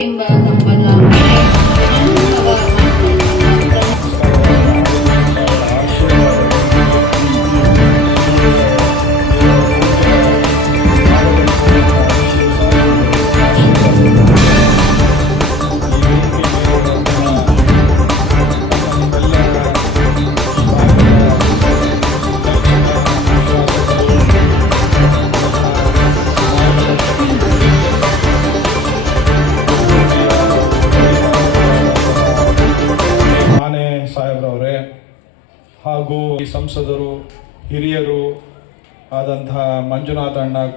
rainbow.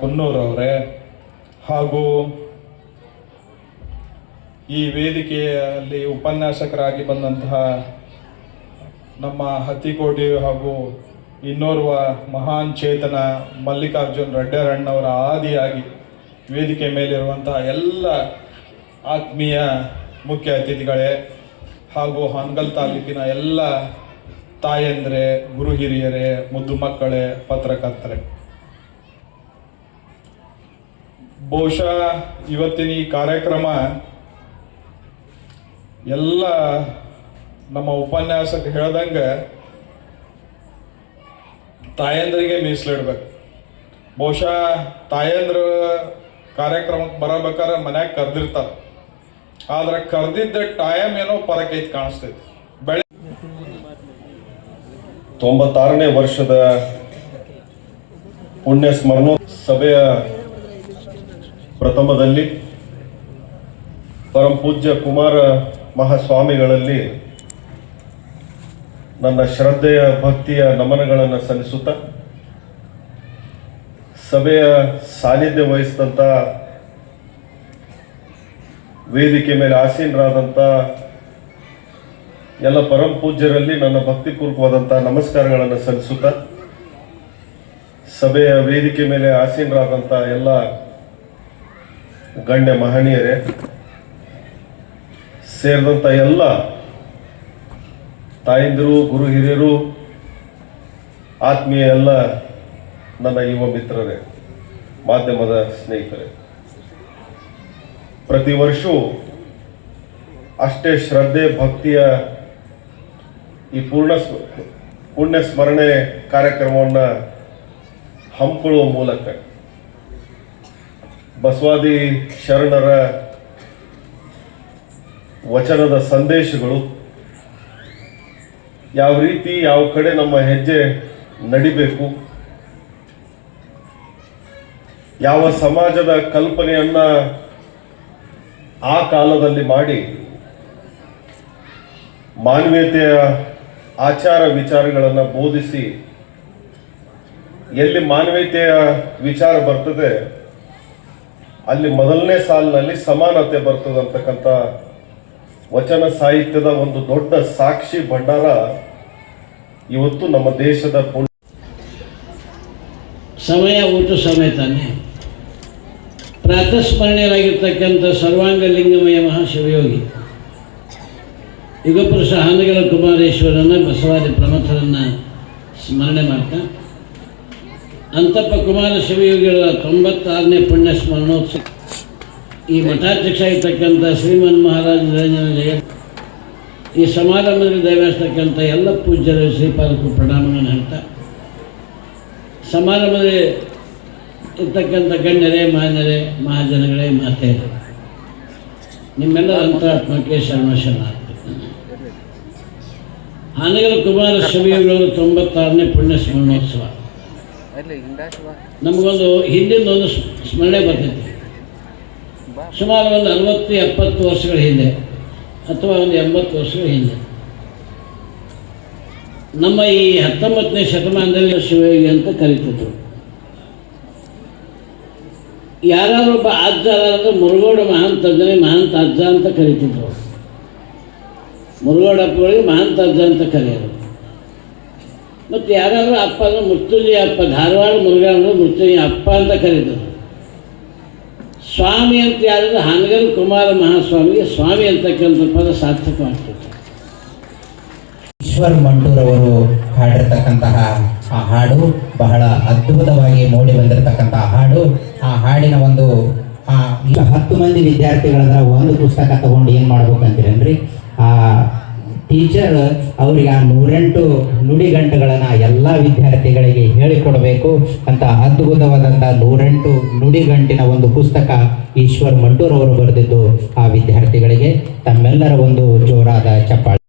ಅವರೇ ಹಾಗೂ ಈ ವೇದಿಕೆಯಲ್ಲಿ ಉಪನ್ಯಾಸಕರಾಗಿ ಬಂದಂತಹ ನಮ್ಮ ಹತ್ತಿಕೋಟಿ ಹಾಗೂ ಇನ್ನೋರ್ವ ಮಹಾನ್ ಚೇತನ ಮಲ್ಲಿಕಾರ್ಜುನ್ ರೆಡ್ಡರಣ್ಣವರ ಆದಿಯಾಗಿ ವೇದಿಕೆ ಮೇಲಿರುವಂತಹ ಎಲ್ಲ ಆತ್ಮೀಯ ಮುಖ್ಯ ಅತಿಥಿಗಳೇ ಹಾಗೂ ಹಾನಗಲ್ ತಾಲೂಕಿನ ಎಲ್ಲ ತಾಯಂದ್ರೆ, ಗುರು ಹಿರಿಯರೇ, ಮುದ್ದು ಮಕ್ಕಳೇ, ಪತ್ರಕರ್ತರೆ. ಬಹುಶಃ ಇವತ್ತಿನ ಈ ಕಾರ್ಯಕ್ರಮ ಎಲ್ಲ ನಮ್ಮ ಉಪನ್ಯಾಸಕ್ಕೆ ಹೇಳ್ದಂಗೆ ತಾಯಂದ್ರಿಗೆ ಮೀಸಲಿಡ್ಬೇಕು. ಬಹುಶಃ ತಾಯಂದ್ರ ಕಾರ್ಯಕ್ರಮಕ್ಕೆ ಬರಬೇಕಾದ್ರೆ ಮನ್ಯಾಗ ಕರೆದಿರ್ತಾರೆ. ಆದ್ರೆ ಕರೆದಿದ್ದ ಟೈಮ್ ಏನೋ ಪರಕೈತಿ ಕಾಣಿಸ್ತೈತಿ. ಬೆಳೆ ತೊಂಬತ್ತಾರನೇ ವರ್ಷದ ಪುಣ್ಯ ಸ್ಮರಣೋ ಸಭೆಯ ಪ್ರಥಮದಲ್ಲಿ ಪರಂ ಪೂಜ್ಯ ಕುಮಾರ ಮಹಾಸ್ವಾಮಿಗಳಲ್ಲಿ ನನ್ನ ಶ್ರದ್ಧೆಯ, ಭಕ್ತಿಯ ನಮನಗಳನ್ನು ಸಲ್ಲಿಸುತ್ತಾ ಸಭೆಯ ಸಾನ್ನಿಧ್ಯ ವಹಿಸಿದಂಥ ವೇದಿಕೆ ಮೇಲೆ ಆಸೀನರಾದಂಥ ಎಲ್ಲ ಪರಂ ಪೂಜ್ಯರಲ್ಲಿ ನನ್ನ ಭಕ್ತಿಪೂರ್ವಕವಾದಂಥ ನಮಸ್ಕಾರಗಳನ್ನು ಸಲ್ಲಿಸುತ್ತಾ ಸಭೆಯ ವೇದಿಕೆ ಮೇಲೆ ಆಸೀನರಾದಂಥ ಎಲ್ಲ ಗಣ್ಯ ಮಹನೀಯರೇ ಸೇರಿದಂಥ ಎಲ್ಲ ತಾಯಂದಿರು, ಗುರು ಹಿರಿಯರು, ಆತ್ಮೀಯ ಎಲ್ಲ ನನ್ನ ಯುವ ಮಿತ್ರರೇ, ಮಾಧ್ಯಮದ ಸ್ನೇಹಿತರೆ. ಪ್ರತಿ ವರ್ಷವೂ ಅಷ್ಟೇ ಶ್ರದ್ಧೆ, ಭಕ್ತಿಯ ಈ ಪೂರ್ಣ ಪುಣ್ಯ ಸ್ಮರಣೆ ಕಾರ್ಯಕ್ರಮವನ್ನು ಹಮ್ಮಿಕೊಳ್ಳುವ ಮೂಲಕ ಬಸವಾದಿ ಶರಣರ ವಚನದ ಸಂದೇಶಗಳು ಯಾವ ರೀತಿ ಯಾವ ಕಡೆ ನಮ್ಮ ಹೆಜ್ಜೆ ನಡಿಬೇಕು, ಯಾವ ಸಮಾಜದ ಕಲ್ಪನೆಯನ್ನ ಆ ಕಾಲದಲ್ಲಿ ಮಾಡಿ ಮಾನವೀಯತೆಯ ಆಚಾರ ವಿಚಾರಗಳನ್ನು ಬೋಧಿಸಿ ಎಲ್ಲಿ ಮಾನವೀಯತೆಯ ವಿಚಾರ ಬರ್ತದೆ ಅಲ್ಲಿ ಮೊದಲನೇ ಸಾಲಿನಲ್ಲಿ ಸಮಾನತೆ ಬರ್ತದಂತಕ್ಕಂಥ ವಚನ ಸಾಹಿತ್ಯದ ಒಂದು ದೊಡ್ಡ ಸಾಕ್ಷಿ ಭಂಡಾರ ಇವತ್ತು ನಮ್ಮ ದೇಶದ ಸಮಯ ಊಟ ಸಮೇತಾನೆ ಪ್ರಾತಸ್ಮರಣೀಯರಾಗಿರ್ತಕ್ಕಂಥ ಸರ್ವಾಂಗ ಲಿಂಗಮಯ ಮಹಾಶಿವಯೋಗಿ. ಯುಗಪುರುಷ ಹಾನಗಲ ಕುಮಾರೇಶ್ವರನ ಬಸವಾದಿ ಪ್ರಮಥರನ್ನು ಸ್ಮರಣೆ ಮಾಡ್ತಾ ಅಂತಪ್ಪ ಕುಮಾರ ಶಿವಯೋಗಿಗಳ ತೊಂಬತ್ತಾರನೇ ಪುಣ್ಯ ಸ್ಮರಣೋತ್ಸವ ಈ ಮಠಾಧ್ಯಕ್ಷ ಆಗಿರ್ತಕ್ಕಂಥ ಶ್ರೀಮನ್ ಮಹಾರಾಜ ನಿರಂಜನ ಈ ಸಮಾರಂಭದಲ್ಲಿ ದಯವಿಸ್ತಕ್ಕಂಥ ಎಲ್ಲ ಪೂಜ್ಯರು ಶ್ರೀಪಾದಕ್ಕೂ ಪ್ರಣಾಮಗಳನ್ನು ಹೇಳ್ತಾ. ಸಮಾರಂಭದಲ್ಲಿ ಇರ್ತಕ್ಕಂಥ ಗಣ್ಯರೇ ಮಾನ್ಯರೇ ಮಹಾಜನಗಳೇ, ಮಾತೆಯರು ನಿಮ್ಮೆಲ್ಲ ಅಂತರಾತ್ಮಕ್ಕೆ ಶರಣ ಶರಣಾರ್ಥಿ ಹಾನಗಲ ಕುಮಾರ ಶಿವಯೋಗಿಗಳು ತೊಂಬತ್ತಾರನೇ ಪುಣ್ಯ ಸ್ಮರಣೋತ್ಸವ ನಮಗೊಂದು ಹಿಂದಿನ ಒಂದು ಸ್ಮ- ಸ್ಮರಣೆ ಬರ್ತೈತಿ. ಸುಮಾರು ಒಂದು ಅರವತ್ತು ಎಪ್ಪತ್ತು ವರ್ಷಗಳ ಹಿಂದೆ ಅಥವಾ ಒಂದು ಎಂಬತ್ತು ವರ್ಷಗಳ ಹಿಂದೆ. ನಮ್ಮ ಈ ಹತ್ತೊಂಬತ್ತನೇ ಶತಮಾನದಲ್ಲಿ ಶಿವಯೋಗಿ ಅಂತ ಕರೀತಿದ್ರು. ಯಾರಾದ್ರೂ ಒಬ್ಬ ಅಜ್ಜ ಅಂದ್ರೆ ಮುರುಗೋಡ ಮಹಾಂತ ಅಜ್ಜನೇ ಮಹಾಂತ ಅಜ್ಜ ಅಂತ ಕರೀತಿದ್ರು. ಮುರುಗೋಡಪ್ಪಗಳಿಗೆ ಮಹಾಂತ ಅಜ್ಜ ಅಂತ ಕರೆಯೋರು. ಮತ್ತು ಯಾರಾದರೂ ಅಪ್ಪ ಅಂದ್ರೆ ಮುತ್ತುಜಿ ಅಪ್ಪ, ಧಾರವಾಡ ಮುರುಘ ಅಂದ್ರೆ ಮುತ್ತುಜಿ ಅಪ್ಪ ಅಂತ ಕರೀತಾರೆ. ಸ್ವಾಮಿ ಅಂತ ಯಾರಾದ್ರೆ ಹಾನಗಲ್ ಕುಮಾರ ಮಹಾಸ್ವಾಮಿಗೆ ಸ್ವಾಮಿ ಅಂತಕ್ಕಂಥ ಪದ ಸಾರ್ಥಕವಾಗ್ತದೆ. ಈಶ್ವರ್ ಮಂಟೂರವರು ಹಾಡಿರ್ತಕ್ಕಂತಹ ಆ ಹಾಡು ಬಹಳ ಅದ್ಭುತವಾಗಿ ಮೂಡಿ ಬಂದಿರತಕ್ಕಂತಹ ಹಾಡು. ಆ ಹಾಡಿನ ಒಂದು, ಆ ಹತ್ತು ಮಂದಿ ವಿದ್ಯಾರ್ಥಿಗಳನ್ನ ಒಂದು ಪುಸ್ತಕ ತಗೊಂಡು ಏನು ಮಾಡ್ಬೇಕಂತೀರೇನ್ರಿ? ಆ ಟೀಚರ್ ಅವ್ರಿಗೆ ಆ ನೂರೆಂಟು ನುಡಿಗಂಟುಗಳನ್ನು ಎಲ್ಲ ವಿದ್ಯಾರ್ಥಿಗಳಿಗೆ ಹೇಳಿಕೊಡಬೇಕು ಅಂತ ಅದ್ಭುತವಾದಂಥ ನೂರೆಂಟು ನುಡಿಗಂಟಿನ ಒಂದು ಪುಸ್ತಕ ಈಶ್ವರ್ ಮಂಡೂರ್ ಅವರು ಬರೆದಿದ್ದು ಆ ವಿದ್ಯಾರ್ಥಿಗಳಿಗೆ ತಮ್ಮೆಲ್ಲರ ಒಂದು ಜೋರಾದ ಚಪ್ಪಾಳೆ.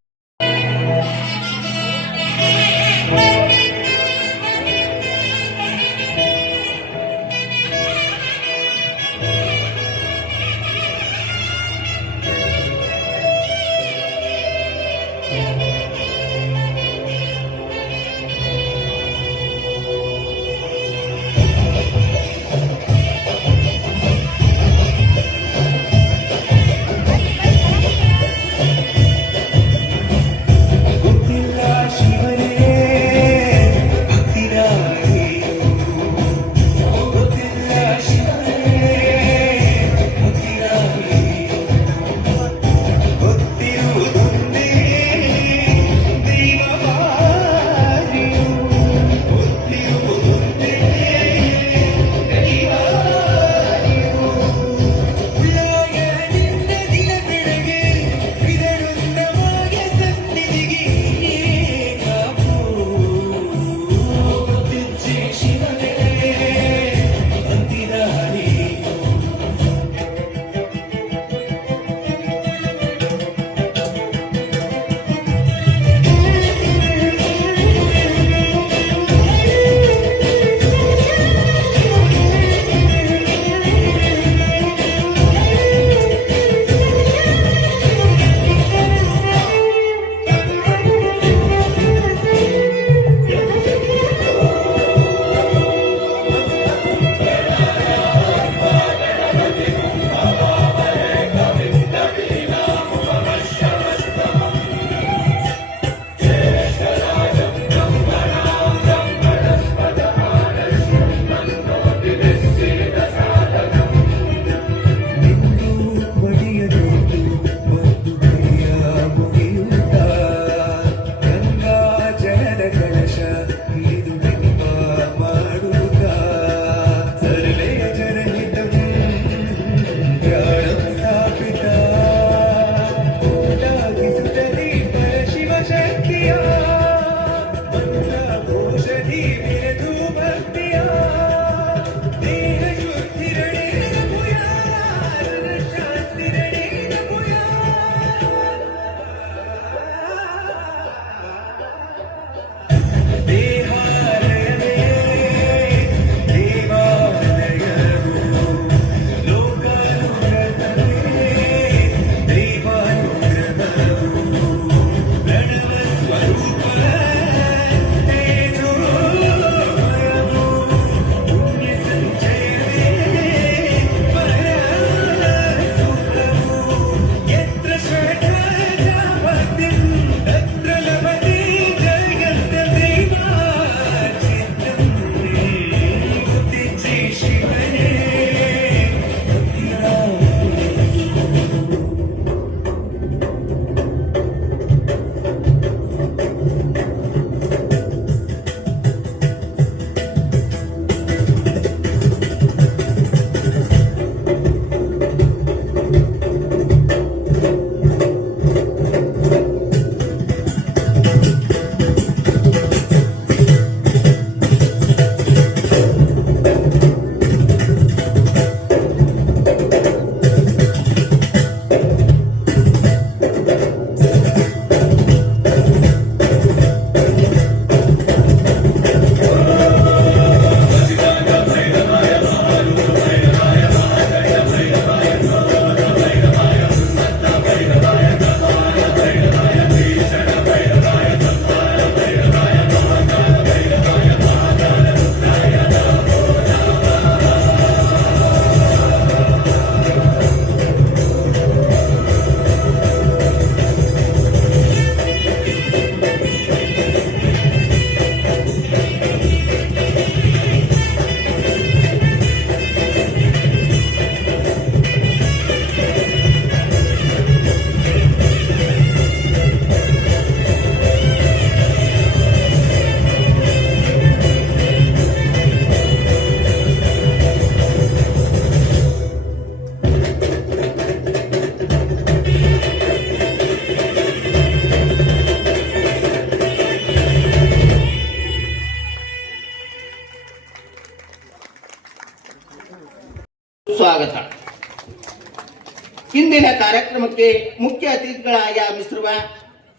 ಕಾರ್ಯಕ್ರಮಕ್ಕೆ ಮುಖ್ಯ ಅತಿಥಿಗಳಾಗಿ ಆಗಮಿಸಿರುವ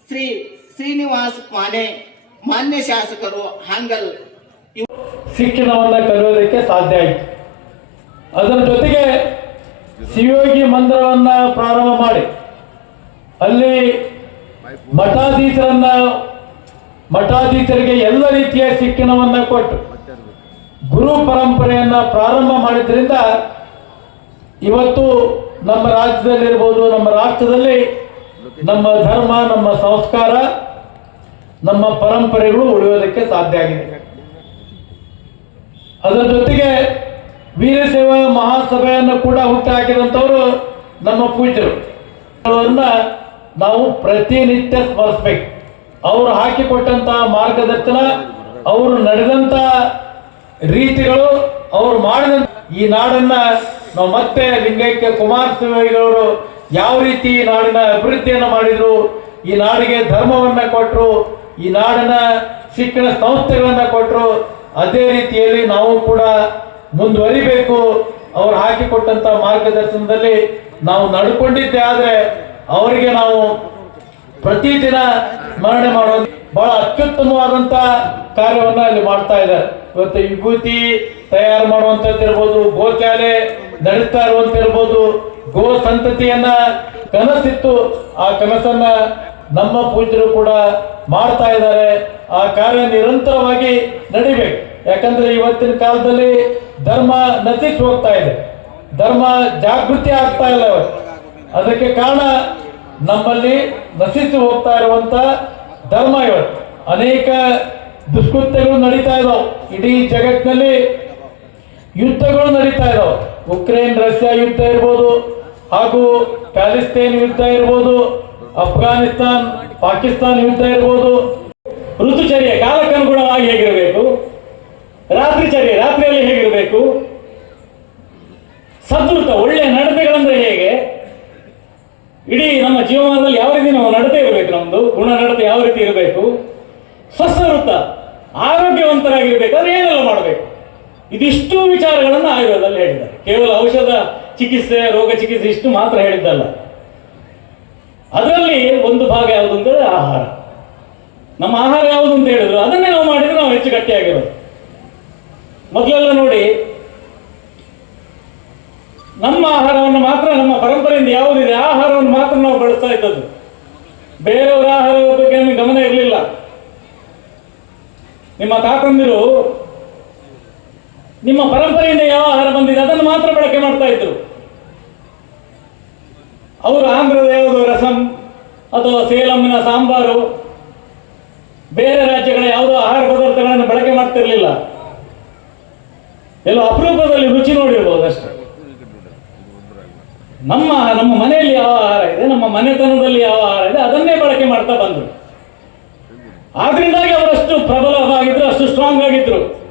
ಶ್ರೀ ಶ್ರೀನಿವಾಸ್ ಮಾನೆ, ಮಾನ್ಯ ಶಾಸಕರು ಹಾಂಗಲ್. ಶಿಕ್ಷಣವನ್ನು ಕಲಿಯೋದಕ್ಕೆ ಸಾಧ್ಯ ಆಯಿತು. ಅದರ ಜೊತೆಗೆ ಶಿವಯೋಗಿ ಮಂದಿರವನ್ನ ಪ್ರಾರಂಭ ಮಾಡಿ. ಅಲ್ಲಿ ಮಠಾಧೀಶರನ್ನ, ಮಠಾಧೀಶರಿಗೆ ಎಲ್ಲ ರೀತಿಯ ಶಿಕ್ಷಣವನ್ನು ಕೊಟ್ಟು, ಗುರು ಪರಂಪರೆಯನ್ನ ಪ್ರಾರಂಭ ಮಾಡಿದ್ರಿಂದ ಇವತ್ತು ನಮ್ಮ ರಾಜ್ಯದಲ್ಲಿರ್ಬೋದು, ನಮ್ಮ ರಾಷ್ಟ್ರದಲ್ಲಿ ನಮ್ಮ ಧರ್ಮ, ನಮ್ಮ ಸಂಸ್ಕಾರ, ನಮ್ಮ ಪರಂಪರೆಗಳು ಉಳಿಯೋದಕ್ಕೆ ಸಾಧ್ಯ ಆಗಿದೆ. ಅದರ ಜೊತೆಗೆ ವೀರಶೈವ ಮಹಾಸಭೆಯನ್ನು ಕೂಡ ಹುಟ್ಟು ಹಾಕಿದಂಥವರು ನಮ್ಮ ಪೂಜ್ಯರು. ನಾವು ಪ್ರತಿನಿತ್ಯ ಸ್ಮರಿಸ್ಬೇಕು. ಅವರು ಹಾಕಿಕೊಟ್ಟಂತಹ ಮಾರ್ಗದರ್ಶನ, ಅವರು ನಡೆದಂತ ರೀತಿಗಳು, ಅವರು ಮಾಡಿದ ಈ ನಾಡನ್ನ ನಾವು ಮತ್ತೆ ಲಿಂಗೈಕ್ಯ ಕುಮಾರಸ್ವಾಮಿಗಳವರು ಯಾವ ರೀತಿ ಈ ನಾಡಿನ ಅಭಿವೃದ್ಧಿಯನ್ನು ಮಾಡಿದ್ರು, ಈ ನಾಡಿಗೆ ಧರ್ಮವನ್ನ ಕೊಟ್ಟರು ಈ ನಾಡಿನ ಶಿಕ್ಷಣ ಸಂಸ್ಥೆಗಳನ್ನ ಕೊಟ್ಟರು ಅದೇ ರೀತಿಯಲ್ಲಿ ನಾವು ಕೂಡ ಮುಂದುವರಿಬೇಕು. ಅವ್ರು ಹಾಕಿಕೊಟ್ಟಂತ ಮಾರ್ಗದರ್ಶನದಲ್ಲಿ ನಾವು ನಡ್ಕೊಂಡಿದ್ದೆ ಆದ್ರೆ ಅವರಿಗೆ ನಾವು ಪ್ರತಿದಿನ ಸ್ಮರಣೆ ಮಾಡೋದು ಬಹಳ ಅತ್ಯುತ್ತಮವಾದಂತ ಕಾರ್ಯವನ್ನ ಅಲ್ಲಿ ಮಾಡ್ತಾ ಇದ್ದಾರೆ. ಇವತ್ತು ವಿಭೂತಿ ತಯಾರು ಮಾಡುವಂತದ್ದು ಇರ್ಬೋದು ಗೋಶಾಲೆ ನಡೆಸ್ತಾ ಇರುವಂತ ಇರ್ಬೋದು, ಗೋ ಸಂತತಿಯನ್ನ ಕನಸಿತ್ತು ಆ ಕನಸನ್ನ ನಮ್ಮ ಪೂಜ್ಯರು ಕೂಡ ಮಾಡ್ತಾ ಇದ್ದಾರೆ. ಆ ಕಾರ್ಯ ನಿರಂತರವಾಗಿ ನಡಿಬೇಕು. ಯಾಕಂದ್ರೆ ಇವತ್ತಿನ ಕಾಲದಲ್ಲಿ ಧರ್ಮ ನಶಿಸಿ ಹೋಗ್ತಾ ಇದೆ. ಧರ್ಮ ಜಾಗೃತಿ ಆಗ್ತಾ ಇಲ್ಲ ಅದಕ್ಕೆ ಕಾರಣ ನಮ್ಮಲ್ಲಿ ನಶಿಸಿ ಹೋಗ್ತಾ ಇರುವಂತ ಧರ್ಮ ಇವತ್ತು. ಅನೇಕ ದುಷ್ಕೃತ್ಯಗಳು ನಡೀತಾ ಇದಾವೆ. ಇಡೀ ಜಗತ್ತಿನಲ್ಲಿ ಯುದ್ಧಗಳು ನಡೀತಾ ಇದಾವೆ. ಉಕ್ರೇನ್, ರಷ್ಯಾ ಯುದ್ಧ ಇರ್ಬೋದು, ಹಾಗೂ ಪ್ಯಾಲೆಸ್ತೇನ್ ಯುದ್ಧ ಇರ್ಬೋದು, ಅಫ್ಘಾನಿಸ್ತಾನ್, ಪಾಕಿಸ್ತಾನ್ ಯುದ್ಧ ಇರ್ಬೋದು. ಋತುಚರ್ಯ ಕಾಲಕ್ಕನುಗುಣವಾಗಿ ಹೇಗಿರಬೇಕು? ರಾತ್ರಿಚರ್ಯ ರಾತ್ರಿಯಲ್ಲಿ ಹೇಗಿರಬೇಕು? ಸದೃತ ಒಳ್ಳೆಯ ನಡತೆಗಳಂದ್ರೆ ಹೇಗೆ? ಇಡೀ ನಮ್ಮ ಜೀವನದಲ್ಲಿ ಯಾವ ರೀತಿ ನಾವು ನಡತೆ ಇರಬೇಕು ನಮ್ಮದು ಗುಣ ನಡತೆ ಯಾವ ರೀತಿ ಇರಬೇಕು? ಸ್ವಸ್ಥ ವೃತ್ತ ಆರೋಗ್ಯವಂತರಾಗಿರ್ಬೇಕಾದ್ರೆ ಏನೆಲ್ಲ ಮಾಡಬೇಕು. ಇದಿಷ್ಟು ವಿಚಾರಗಳನ್ನು ಆಯುರ್ವೇದದಲ್ಲಿ ಹೇಳಿದ್ದಾರೆ. ಕೇವಲ ಔಷಧ ಚಿಕಿತ್ಸೆ, ರೋಗ ಚಿಕಿತ್ಸೆ ಇಷ್ಟು ಮಾತ್ರ ಹೇಳಿದ್ದಲ್ಲ. ಅದರಲ್ಲಿ ಒಂದು ಭಾಗ ಯಾವುದು ಅಂತ ಹೇಳಿದ್ರೆ ಆಹಾರ. ನಮ್ಮ ಆಹಾರ ಯಾವುದು ಅಂತ ಹೇಳಿದ್ರು, ಅದನ್ನೇ ನಾವು ಮಾಡಿದ್ರೆ ನಾವು ಹೆಚ್ಚು ಗಟ್ಟಿಯಾಗಿರೋದು. ಮೊದಲೆಲ್ಲ ನೋಡಿ, ನಮ್ಮ ಆಹಾರವನ್ನು ಮಾತ್ರ ನಮ್ಮ ಪರಂಪರೆಯಿಂದ ಯಾವುದಿದೆ ಆಹಾರವನ್ನು ಮಾತ್ರ ನಾವು ಬಳಸ್ತಾ ಇದ್ದದ್ದು. ಬೇರೆಯವರ ಆಹಾರದ ಬಗ್ಗೆ ನಮಗೆ ಗಮನ ಇರಲಿಲ್ಲ. ನಿಮ್ಮ ತಾತಂದಿರು ನಿಮ್ಮ ಪರಂಪರೆಯಿಂದ ಯಾವ ಆಹಾರ ಬಂದಿದೆ ಅದನ್ನು ಮಾತ್ರ ಬಳಕೆ ಮಾಡ್ತಾ ಇದ್ರು. ಅವರು ಆಂಧ್ರದ ಯಾವುದು ರಸಂ ಅಥವಾ ಸೇಲಂನ ಸಾಂಬಾರು. ಬೇರೆ ರಾಜ್ಯಗಳ ಯಾವುದೋ ಆಹಾರ ಪದಾರ್ಥಗಳನ್ನು ಬಳಕೆ ಮಾಡ್ತಿರ್ಲಿಲ್ಲ. ಎಲ್ಲೋ ಅಪರೂಪದಲ್ಲಿ ರುಚಿ ನೋಡಿರ್ಬೋದು ಅಷ್ಟೇ. ನಮ್ಮ ನಮ್ಮ ಮನೆಯಲ್ಲಿ ಯಾವ ಆಹಾರ ಇದೆ, ನಮ್ಮ ಮನೆತನದಲ್ಲಿ ಯಾವ ಆಹಾರ ಇದೆ, ಅದನ್ನೇ ಬಳಕೆ ಮಾಡ್ತಾ ಬಂದರು. ಆದ್ರಿಂದಾಗಿ ಅವರಷ್ಟು ಪ್ರಬಲವಾಗಿದ್ರು, ಅಷ್ಟು ಸ್ಟ್ರಾಂಗ್ ಆಗಿದ್ರು.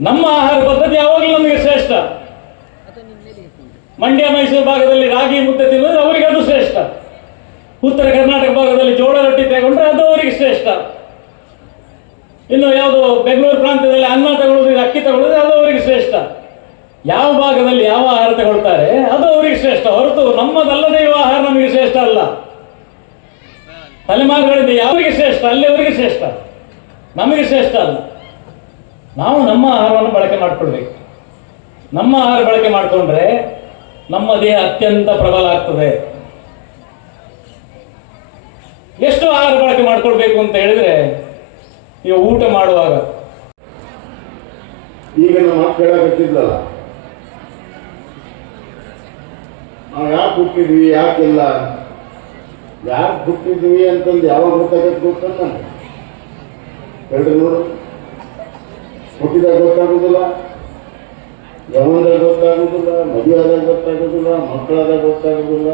ನಮ್ಮ ಆಹಾರ ಪದ್ಧತಿ ಯಾವಾಗಲೂ ನಮಗೆ ಶ್ರೇಷ್ಠ. ಮಂಡ್ಯ, ಮೈಸೂರು ಭಾಗದಲ್ಲಿ ರಾಗಿ ಮುದ್ದೆ ತಿನ್ನೋದು ಅವರಿಗೆ ಅದು ಶ್ರೇಷ್ಠ. ಉತ್ತರ ಕರ್ನಾಟಕ ಭಾಗದಲ್ಲಿ ಜೋಳ ರೊಟ್ಟಿ ತಗೊಂಡ್ರೆ ಅದು ಅವರಿಗೆ ಶ್ರೇಷ್ಠ. ಇನ್ನು ಯಾವುದು ಬೆಂಗಳೂರು ಪ್ರಾಂತ್ಯದಲ್ಲಿ ಅನ್ನ ತಗೊಳ್ಳೋದು ಅಕ್ಕಿ ತಗೊಳ್ಳೋದು ಅದು ಅವರಿಗೆ ಶ್ರೇಷ್ಠ. ಯಾವ ಭಾಗದಲ್ಲಿ ಯಾವ ಆಹಾರ ತಗೊಳ್ತಾರೆ, ಅದು ಅವರಿಗೆ ಶ್ರೇಷ್ಠ. ಹೊರತು ನಮ್ಮದಲ್ಲದೆ ಇರುವ ಆಹಾರ ನಮಗೆ ಶ್ರೇಷ್ಠ ಅಲ್ಲ. ತಲೆಮಾರುಗಳಿಂದ ಯಾವರಿಗೆ ಶ್ರೇಷ್ಠ, ಅಲ್ಲಿ ಅವರಿಗೆ ಶ್ರೇಷ್ಠ. ನಮಗೆ ಶ್ರೇಷ್ಠ ಅಲ್ಲ. ನಾವು ನಮ್ಮ ಆಹಾರವನ್ನು ಬಳಕೆ ಮಾಡಿಕೊಳ್ಬೇಕು. ನಮ್ಮ ಆಹಾರ ಬಳಕೆ ಮಾಡಿಕೊಂಡ್ರೆ ನಮ್ಮ ದೇಹ ಅತ್ಯಂತ ಪ್ರಬಲ ಆಗ್ತದೆ. ಎಷ್ಟು ಆಹಾರ ಬಳಕೆ ಮಾಡ್ಕೊಳ್ಬೇಕು ಅಂತ ಹೇಳಿದ್ರೆ ಈಗ ಊಟ ಮಾಡುವಾಗ. ಈಗ ನಮ್ಮ ಮಕ್ಕಳು ಹೇಳಕತ್ತಿದ್ದಲ್ಲ ನಾವು ಯಾಕೆ ಹುಟ್ಟಿದ್ವಿ ಯಾಕಿಲ್ಲ ಯಾಕೆ ಹುಟ್ಟಿದ್ವಿ ಅಂತಂದು ಯಾವಾಗ ಗೊತ್ತಾಗತ್ತೆ ಗೊತ್ತಲ್ಲ ಹೇಳ್ರಿ ನೋಡು ಹುಟ್ಟಿದಾಗ ಗೊತ್ತಾಗೋದಿಲ್ಲ, ಯೌವನದಾಗ ಗೊತ್ತಾಗೋದಿಲ್ಲ ಮದುವೆ ಆದಾಗ ಗೊತ್ತಾಗೋದಿಲ್ಲ, ಮಕ್ಕಳಾದಾಗ ಗೊತ್ತಾಗೋದಿಲ್ಲ,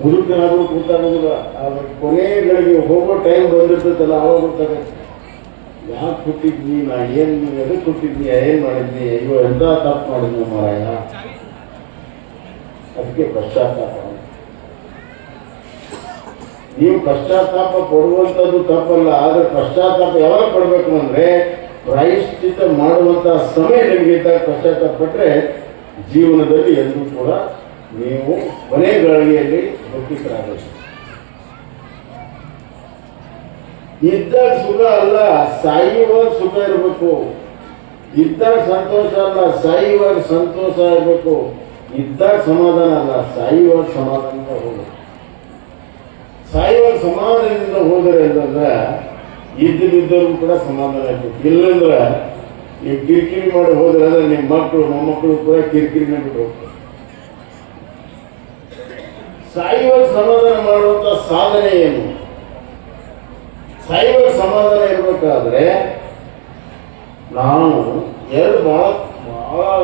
ಮುದುಕನಾದರೂ ಗೊತ್ತಾಗೋದಿಲ್ಲ, ಆದ್ರೆ ಕೊನೆಗಳಿಗೆ ಹೋಗೋ ಟೈಮ್ ಬಂದಿರ್ತೈತಲ್ಲ, ಅವಾಗ ಗೊತ್ತಾಗುತ್ತೆ. ಯಾಕೆ ಹುಟ್ಟಿದ್ವಿ ನಾ ಏನು ಎದಕ್ಕೆ ಹುಟ್ಟಿದ್ವಿ ಏನು ಮಾಡಿದ್ವಿ ಅಯ್ಯೋ, ಎಂತ ತಪ್ಪು ಮಾಡಿದ್ವಿ ಮಾರಾಯ. ಅದಕ್ಕೆ ಪಶ್ಚಾತ್ತಾಪ. ನೀವು ಪಶ್ಚಾತ್ತಾಪ ಪಡುವಂಥದ್ದು ತಪ್ಪಲ್ಲ, ಆದರೆ ಪಶ್ಚಾತ್ತಾಪ ಯಾವಾಗ ಪಡಬೇಕು ಅಂದರೆ ಪ್ರಾಯಶ್ಚಿತ ಮಾಡುವಂಥ ಸಮಯ ನಿಮಗೆ ಇದ್ದಾಗ ಪಶ್ಚಾತ್ತಾಪ ಪಟ್ಟರೆ ಜೀವನದಲ್ಲಿ ಎಂದೂ ಕೂಡ ನೀವು ಕೊನೆ ಗಳಿಗೆಯಲ್ಲಿ ದುಃಖಿತರಾಗಬೇಕು ಇದ್ದಾಗ ಸುಖ ಅಲ್ಲ ಸಾಯುವ ಸುಖ ಇರಬೇಕು. ಇದ್ದಾಗ ಸಂತೋಷ ಅಲ್ಲ, ಸಾಯುವಾಗ ಸಂತೋಷ ಇರಬೇಕು. ಇದ್ದಾಗ ಸಮಾಧಾನ ಅಲ್ಲ, ಸಾಯುವಾಗ ಸಮಾಧಾನದಿಂದ ಹೋಗಬೇಕು. ಸಾಯುವಾಗ ಸಮಾಧಾನದಿಂದ ಹೋದರೆ ಅಂತಂದ್ರೆ ಇದ್ದು ಕೂಡ ಸಮಾಧಾನ ಇರ್ಬೇಕು ಇಲ್ಲಂದ್ರೆ ನೀವು ಕಿರಿಕಿರಿ ಮಾಡಿ ಹೋದ್ರೆ ಅಂದ್ರೆ ನಿಮ್ಮ ಮಕ್ಕಳು ಮೊಮ್ಮಕ್ಕಳು ಕೂಡ ಕಿರಿಕಿರಿ ಬಿಟ್ಟು ಹೋಗ್ತಾರೆ. ಸಾಯುವಾಗ ಸಮಾಧಾನ ಮಾಡುವಂತ ಸಾಧನೆ ಏನು? ಸಾಯುವಾಗ ಸಮಾಧಾನ ಇರಬೇಕಾದ್ರೆ ನಾವು ಎರಡು ಬಹಳ ಬಹಳ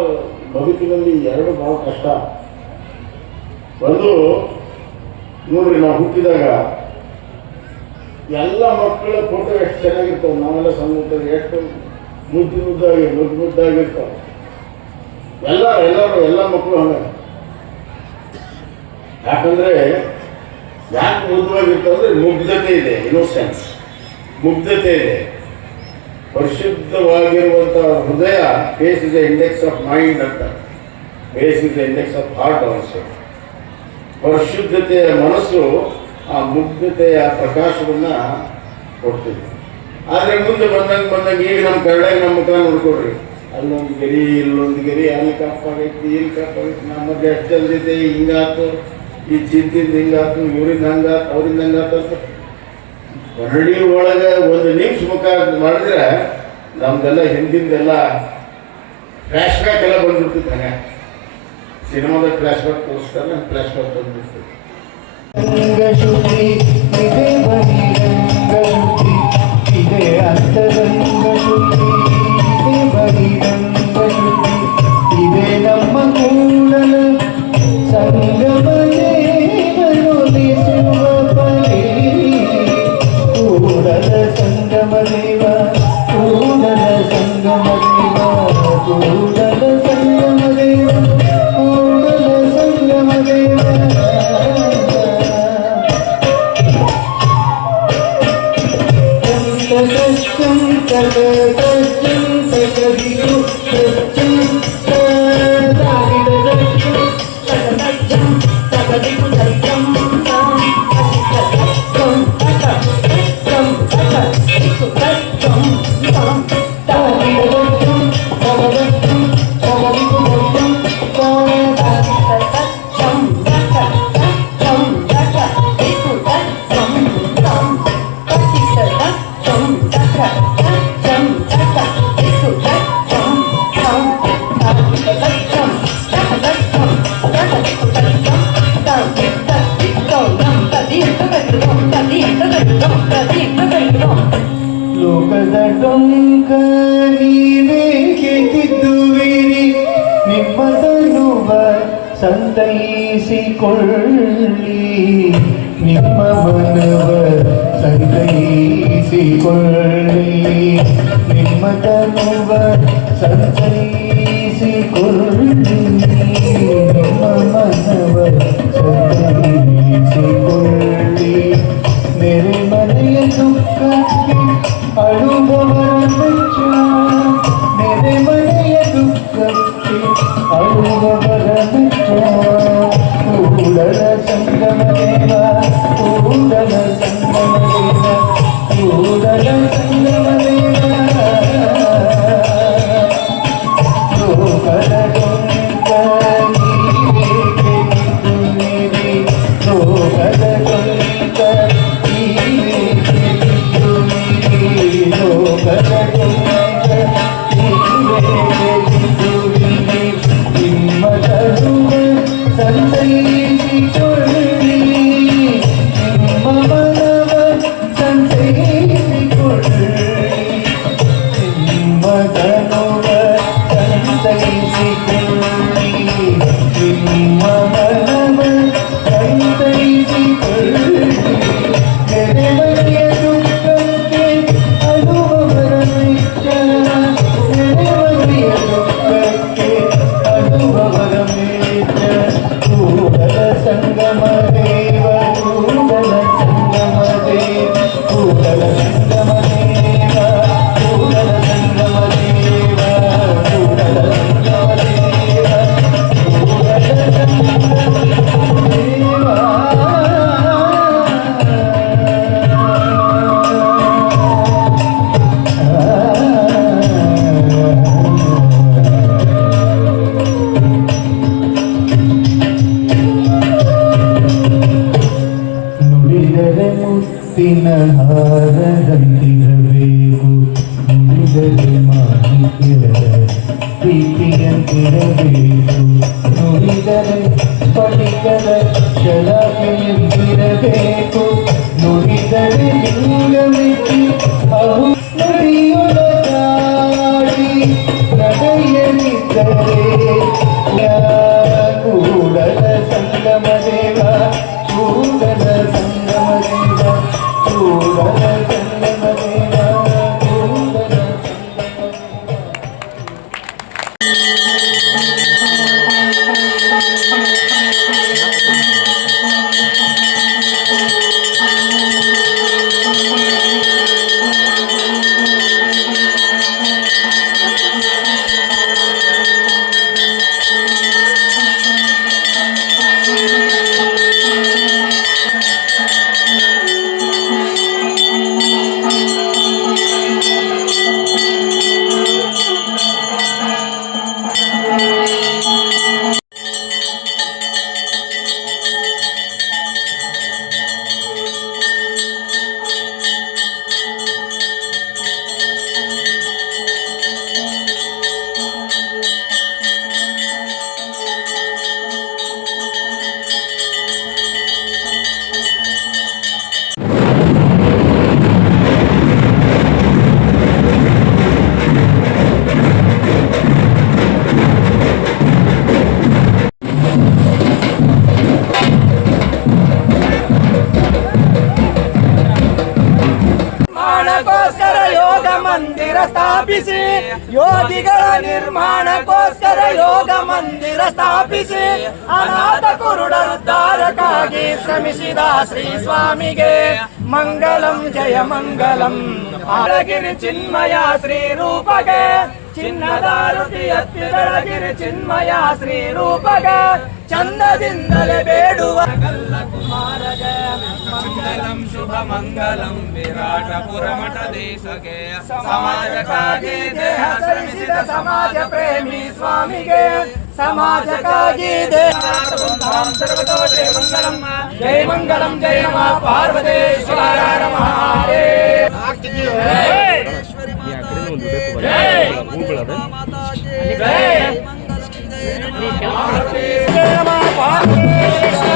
ಬದುಕಿನಲ್ಲಿ ಎರಡು ಬಹಳ ಕಷ್ಟ. ಒಂದು, ನೋಡ್ರಿ ನಾವು ಹುಟ್ಟಿದಾಗ ಎಲ್ಲ ಮಕ್ಕಳ ಫೋಟೋ ಎಷ್ಟು ಚೆನ್ನಾಗಿರ್ತಾವೆ. ನಾವೆಲ್ಲ ಹುಟ್ಟಿದಾಗ ಎಷ್ಟು ಮುದ್ದು ಮುದ್ದಾಗಿ, ಮುದ್ದು ಮುದ್ದಾಗಿರ್ತಾವೆ ಎಲ್ಲ, ಎಲ್ಲರೂ, ಎಲ್ಲ ಮಕ್ಕಳು ಹಂಗೆ. ಯಾಕಂದ್ರೆ ಯಾಕೆ ಮುಗ್ಧವಾಗಿರ್ತಾವೆ ಅಂದ್ರೆ ಮುಗ್ಧತೆ ಇದೆ ಇನ್ನೋಸೆನ್ಸ್ ಮುಗ್ಧತೆ ಇದೆ. ಪರಿಶುದ್ಧವಾಗಿರುವಂಥ ಹೃದಯ face is index of mind ಅಂತ. Face is index of heart also ಪರಿಶುದ್ಧತೆಯ ಮನಸ್ಸು ಆ ಮುಗ್ಧತೆಯ ಪ್ರಕಾಶವನ್ನ ಕೊಡ್ತೀವಿ ಆದ್ರೆ ಮುಂದೆ ಬಂದಂಗೆ ಬಂದಂಗೆ ಈಗ ನಮ್ಮ ಕನ್ನಡ ನಮ್ಮ ಮುಖ ನೋಡ್ಕೊಡ್ರಿ ಅಲ್ಲೊಂದು ಗೆರಿ, ಇಲ್ಲೊಂದು ಗೆರಿ, ಅಲ್ಲಿ ಕಪ್ಪಾಗೈತಿ, ಇಲ್ಲಿ ಕಪ್ಪಾಗೈತಿ. ನಮ್ಮ ಮಧ್ಯೆ ಅಷ್ಟು ಚಂದಿದೆ ಹಿಂಗಾತು. ಈ ಚಿಂತಿಂದ ಹಿಂಗಾತು, ಇವರಿಂದ ಹಂಗಾತು, ಅವರಿಂದ ಹಂಗಾತು ಅಂತ. ಒಳಗೆ ಒಂದು ನಿಮಿಷ ಮುಖ ಮಾಡಿದ್ರೆ ನಮ್ದೆಲ್ಲ ಹಿಂದಿಂದೆಲ್ಲ ಫ್ಲಾಶ್ ಬ್ಯಾಕ್ ಎಲ್ಲ ಬಂದ್ಬಿಡ್ತಿತ್ತು ಹಂಗೆ. ಸಿನಿಮಾದ ಫ್ಲಾಶ್ ಬ್ಯಾಕ್ ತೋರಿಸ್ತಾರೆ ಫ್ಲಾಶ್ ಬ್ಯಾಕ್ गंग शुद्धि इदे बनी गंग शुद्धि इदे अंतर ತನುವ ಸಂತೈಸಿಕೊಳ್ಳಿ ನಿಮ್ಮ ಮನವ ಸಂತೈಸಿಕೊಳ್ಳಿ ನಿಮ್ಮ ತನುವ ಸಂತೈಸಿಕೊಳ್ಳಿ ನಿಮ್ಮ ಮನವ ಸಂತೈಸಿಕೊಳ್ಳಿ ಅನಾಥ ಕುರುಡರುದ್ಧಾರಕ್ಕಾಗಿ ಶ್ರಮಿಸಿದ ಶ್ರೀ ಸ್ವಾಮಿಗೆ ಮಂಗಲಂ ಜಯ ಮಂಗಲಂ ಆಳಗಿರಿ ಚಿನ್ಮಯ ಶ್ರೀ ರೂಪಗೆ ಚಿನ್ನದ ರುಟಿ ಎತ್ತಿ ಬೆಳಗಿರಿ ಚಿನ್ಮಯ ಶ್ರೀ ರೂಪಗೆ ಚಂದದಿಂದಲೇ ಬೇಡುವ ಗಲ್ಲ ಕುಮಾರಗೆ ಮಂಗಲಂ ಶುಭ ಮಂಗಲಂ ವಿರಾಟಪುರ ಮಠ ದೇಶಗೆ ಸಮಾಜಕ್ಕಾಗಿ ದೇಹ ಶ್ರಮಿಸಿದ ಸಮಾಜ ಪ್ರೇಮಿ ಸ್ವಾಮಿಗೆ సమాజ కాజీ సర్వతో జయ మంగళం జయ మంగళం పార్వతేశ్వర జయ నమ పార్వతేశ్వర